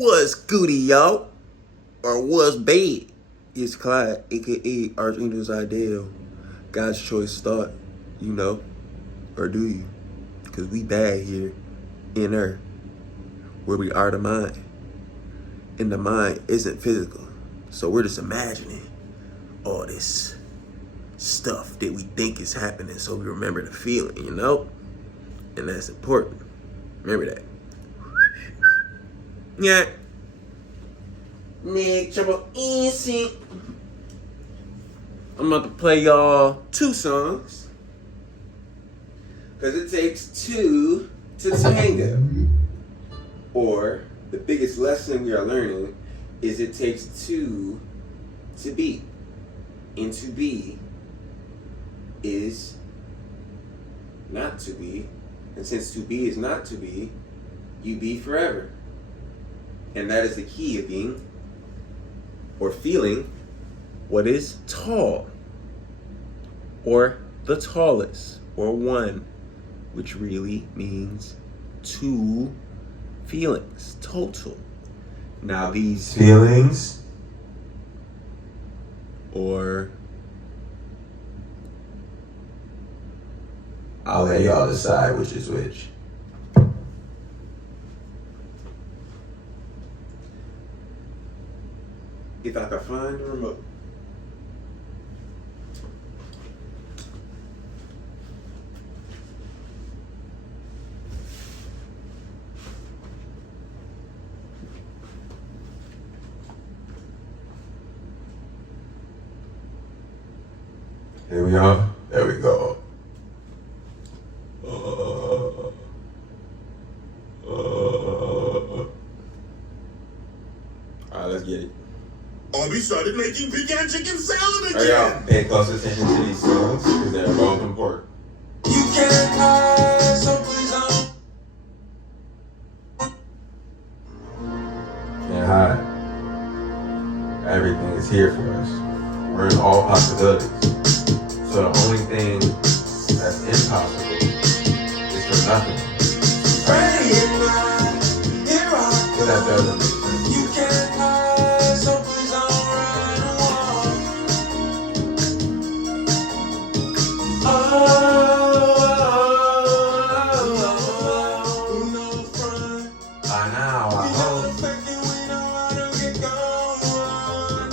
What's goody, y'all? Or what's bad? It's Clyde, aka Archangel's Ideal. God's choice thought, you know? Or do you? Because we bad here in Earth, where we are the mind. And the mind isn't physical. So we're just imagining all this stuff that we think is happening so we remember the feeling, you know? And that's important. Remember that. Yeah. Nick, trouble easy. I'm about to play y'all 2 songs. Because it takes 2 to tango. Or, the biggest lesson we are learning is it takes 2 to be. And to be is not to be. And since to be is not to be, you be forever. And that is the key of being or feeling what is tall, or the tallest, or one, which really means 2 feelings total. Now these feelings, or I'll let y'all decide which is which. If I can find the remote. Here we are. There we go. All right, let's get it. Arby started making pecan chicken salad again. Y'all pay close attention to these songs because they're both important. You can't hide, so please don't. Can't hide. Everything is here for us. We're in all possibilities. So the only thing that's impossible is for nothing. But that doesn't make sense. You can't hide, so please don't run away. No front. By now, I We hope. know the fact that we know how to get going.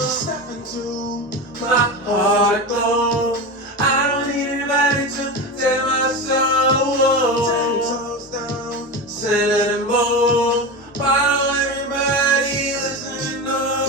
Step into my heart, though. I don't need anybody to take my soul. 10 toes down, send it more. Why don't everybody listen to know?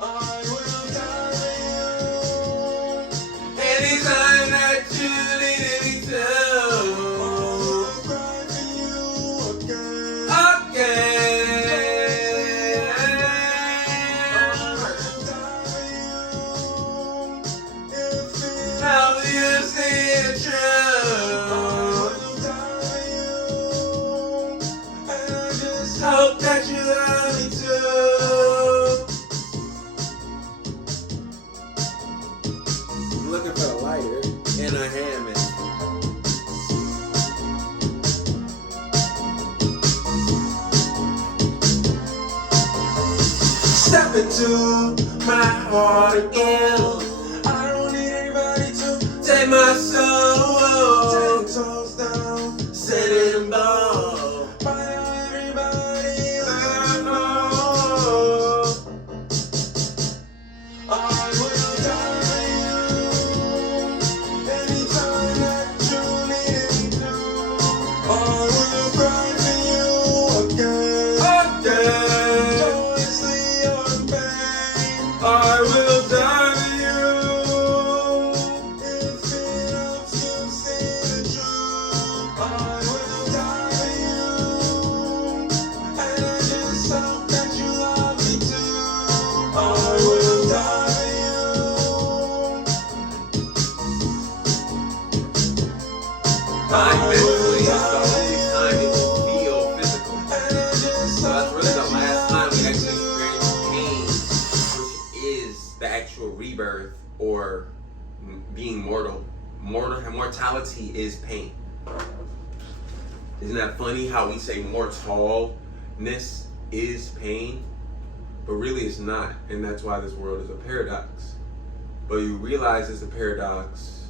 I will die for you anytime that you need me to. I will cry for you again. How do you see it true? And I just hope that you love me too. I'm looking for a lighter and a Hammond. Step into my heart again. I don't need anybody to take my soul. 10 toes down, set it in ball. Why everybody let know? I will die for you anytime that you need me to. I will cry for you again. Joyously on pain. I will die for you. If it helps you see the truth, I will die for you. And I just hope that you love me too. I will die for you. I Mentally, will it's the die only time it will feel physical. and I just So that's hope really the that you last time we love me actually too. experienced pain, which is the actual rebirth or being mortal. Mortality is pain. Isn't that funny how we say mortalness is pain? But really it's not, and that's why this world is a paradox. But you realize it's a paradox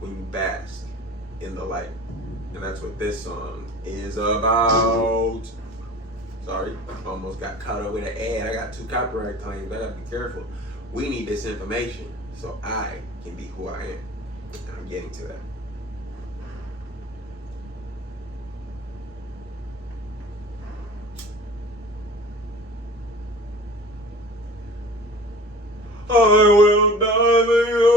when you bask in the light. And that's what this song is about. Sorry, almost got caught up with an ad. I got 2 copyright claims. I gotta be careful. We need this information so I can be who I am. And I'm getting to that. I will die for you.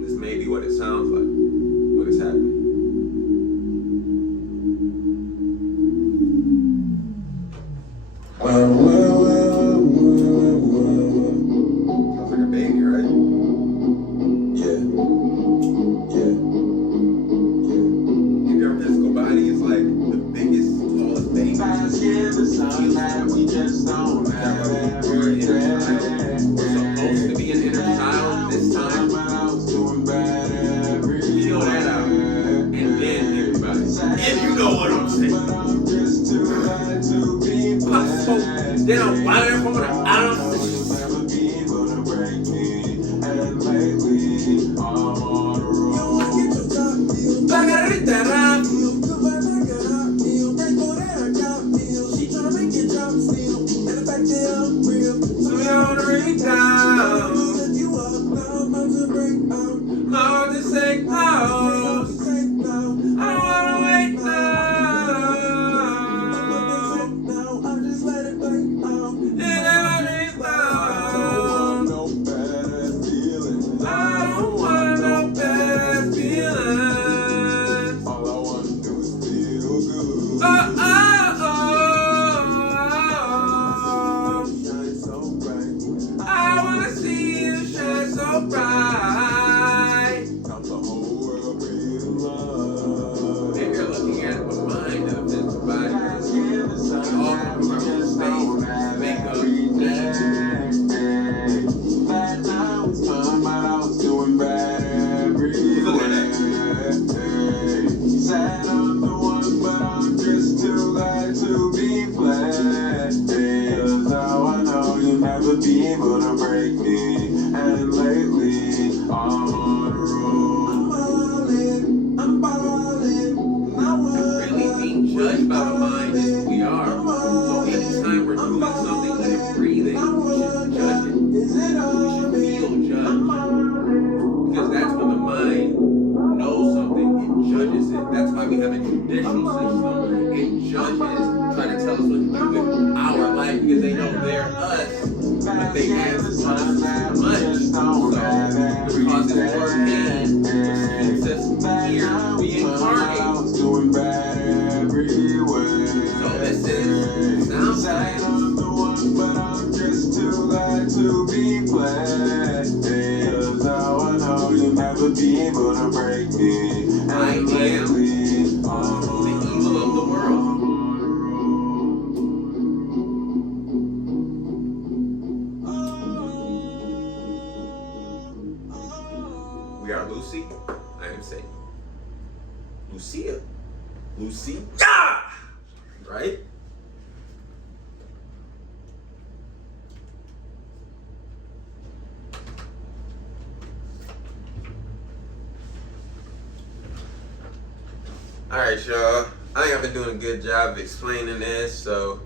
This may be what it sounds like when it's happening. Sounds like a baby, right? Yeah. Your physical body is like the biggest, tallest baby. We just don't have we're supposed to be an inner child this time. Feel that out. And then think about it. If you know what I'm saying. Then I'm wired from the out. We are Lucy. I am Satan. Lucia. Lucy. Ah! Right? Alright, y'all. I haven't been doing a good job of explaining this, so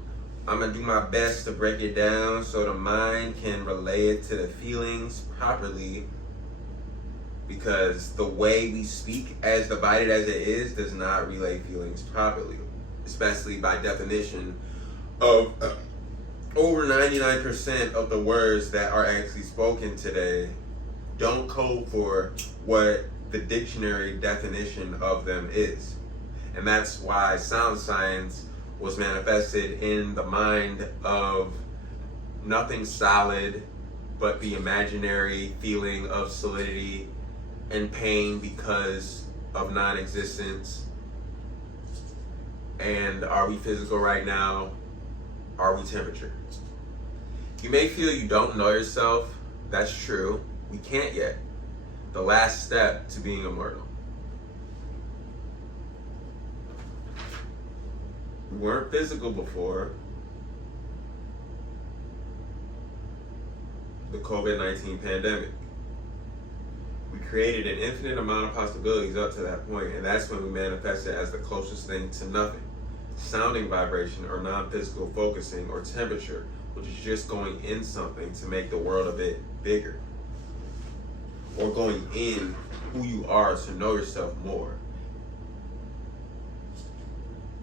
I'm going to do my best to break it down so the mind can relay it to the feelings properly. Because the way we speak, as divided as it is, does not relay feelings properly. Especially by definition of over 99% of the words that are actually spoken today don't code for what the dictionary definition of them is. And that's why sound science was manifested in the mind of nothing solid but the imaginary feeling of solidity and pain because of non-existence. And are we physical right now? Are we temperature? You may feel you don't know yourself. That's true. We can't yet. The last step to being immortal. We weren't physical before the COVID-19 pandemic. We created an infinite amount of possibilities up to that point, and that's when we manifested as the closest thing to nothing. Sounding vibration or non-physical focusing or temperature, which is just going in something to make the world a bit bigger. Or going in who you are to know yourself more.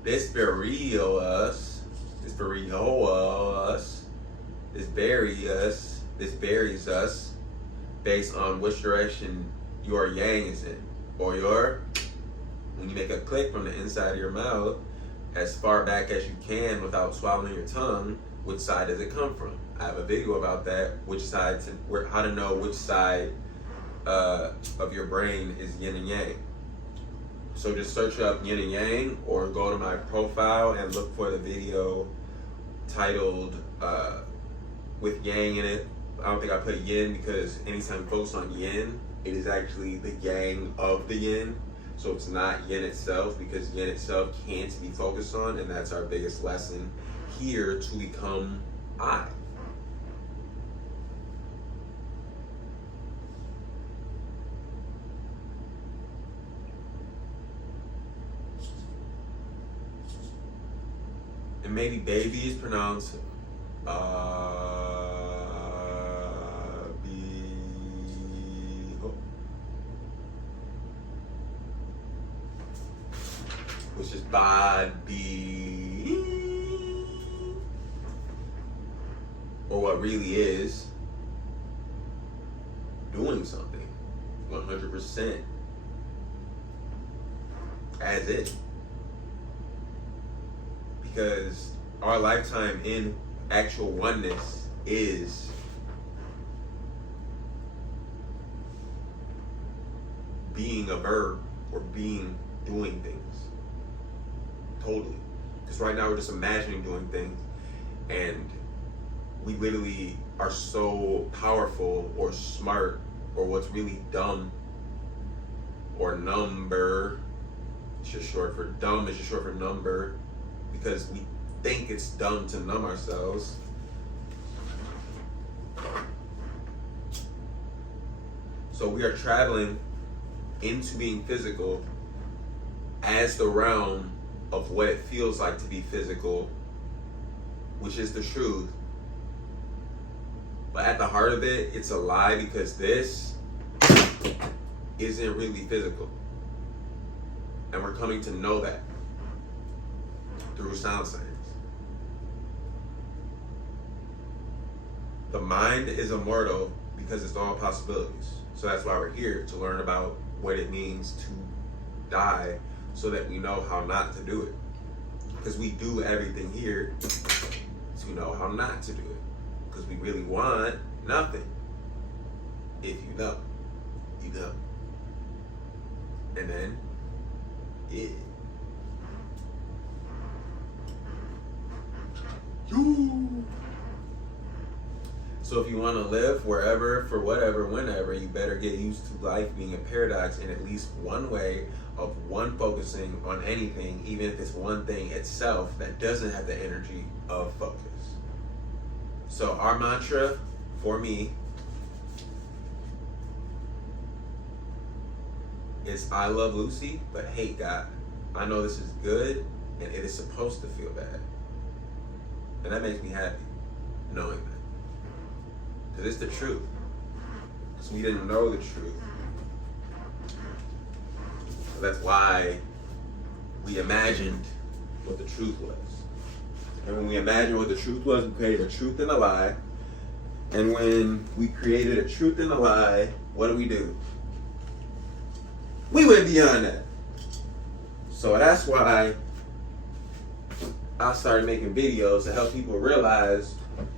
This buries us, this buries us based on which direction your yang is in. Or when you make a click from the inside of your mouth, as far back as you can without swallowing your tongue, which side does it come from? I have a video about that, how to know which side of your brain is yin and yang. So just search up yin and yang, or go to my profile and look for the video titled with yang in it. I don't think I put yin because anytime you focus on yin, it is actually the yang of the yin. So it's not yin itself, because yin itself can't be focused on, and that's our biggest lesson here to become I. And maybe baby is pronounced which is body, or what really is doing something 100% as it. Because our lifetime in actual oneness is being a verb, or doing things. Totally. Because right now we're just imagining doing things, and we literally are so powerful or smart, or what's really dumb, or number. It's just short for dumb, it's just short for number, because we think it's dumb to numb ourselves. So we are traveling into being physical as the realm of what it feels like to be physical, which is the truth. But at the heart of it, it's a lie, because this isn't really physical. And we're coming to know that through sound science. The mind is immortal because it's all possibilities. So that's why we're here, to learn about what it means to die, so that we know how not to do it. Because we do everything here to know how not to do it. Because we really want nothing. If you know, you know. And then, yeah. So if you want to live wherever, for whatever, whenever, you better get used to life being a paradox in at least one way of one focusing on anything, even if it's one thing itself that doesn't have the energy of focus. So our mantra for me is I love Lucy, but hate God. I know this is good, and it is supposed to feel bad. And that makes me happy, knowing that. Because it's the truth. Because we didn't know the truth. So that's why we imagined what the truth was. And when we imagined what the truth was, we created a truth and a lie. And when we created a truth and a lie, what do? We went beyond that. So that's why I started making videos to help people realize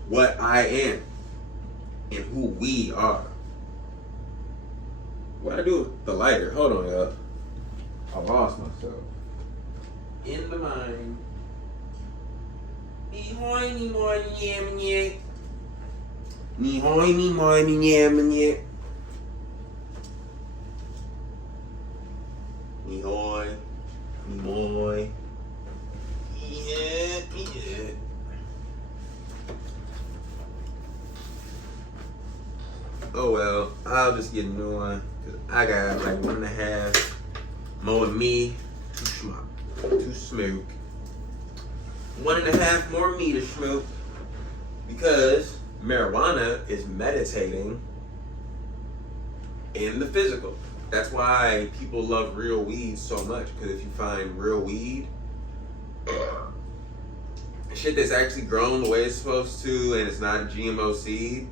what I am and who we are. What I do with the lighter? Hold on, y'all. I lost myself. In the mind. Behind me, more yam. Me hoy, me moy, me yeah, me yeah. Me hoy, me moy. Yeah, yeah. Oh well, I'll just get a new one. Cause I got like 1.5 more of me to smoke. 1.5 more me to smoke. Because marijuana is meditating in the physical. That's why people love real weed so much. Because if you find real weed, shit that's actually grown the way it's supposed to, and it's not a GMO seed,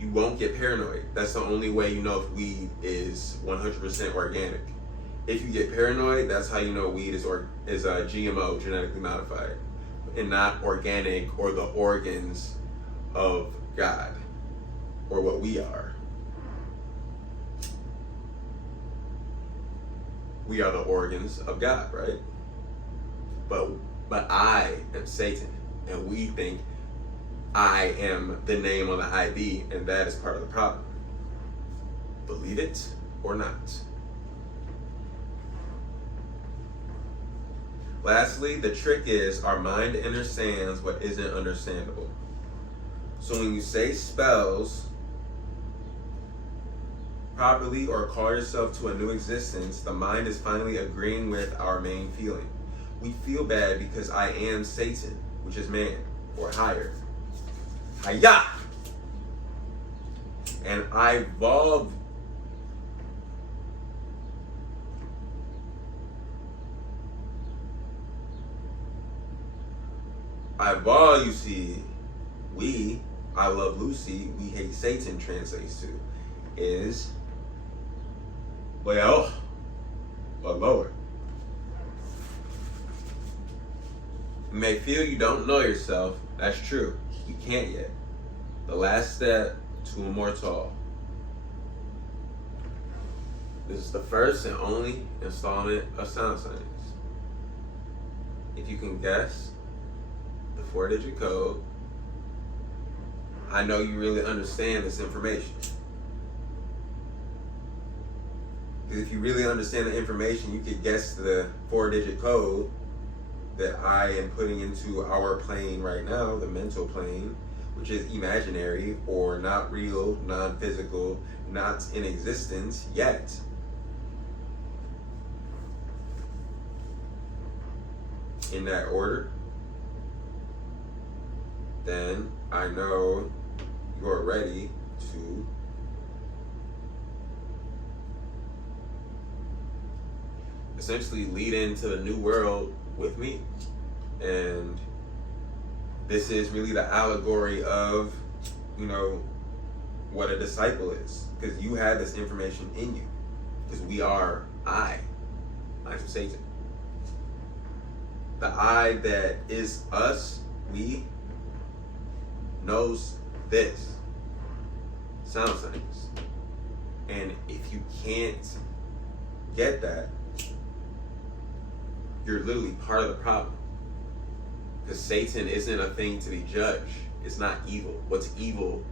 you won't get paranoid. That's the only way you know if weed is 100% organic. If you get paranoid, that's how you know weed is GMO, genetically modified, and not organic or the organs of God, or what we are. We are the organs of God, right? But I am Satan, and we think I am the name on the ID, and that is part of the problem. Believe it or not. Lastly, the trick is our mind understands what isn't understandable. So when you say spells properly or call yourself to a new existence, the mind is finally agreeing with our main feeling. We feel bad because I am Satan, which is man, or higher. Hiya! And I evolved. You see, I love Lucy, we hate Satan translates to, is, well, but lower. You may feel you don't know yourself. That's true. You can't yet. The last step to immortal. This is the first and only installment of Sound Science. If you can guess the 4-digit code, I know you really understand this information. Because if you really understand the information, you could guess the 4-digit code that I am putting into our plane right now, the mental plane, which is imaginary or not real, non-physical, not in existence yet. In that order, then I know you're ready to essentially lead into the new world with me. And this is really the allegory of, what a disciple is. Because you have this information in you. Because I'm Satan. The I that is us, we, knows this. Sound science. And if you can't get that, you're literally part of the problem. Because Satan isn't a thing to be judged. It's not evil. What's evil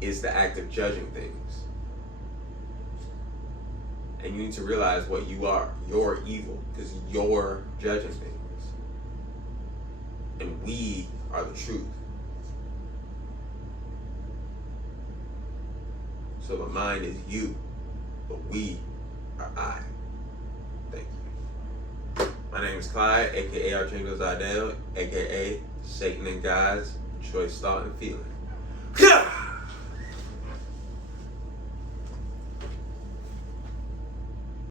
is the act of judging things. And you need to realize what you are. You're evil because you're judging things. And we are the truth. So the mind is you, but we are I. Thank you. My name is Clyde, aka Archangel Zadel, aka Satan and God's choice, thought, and feeling.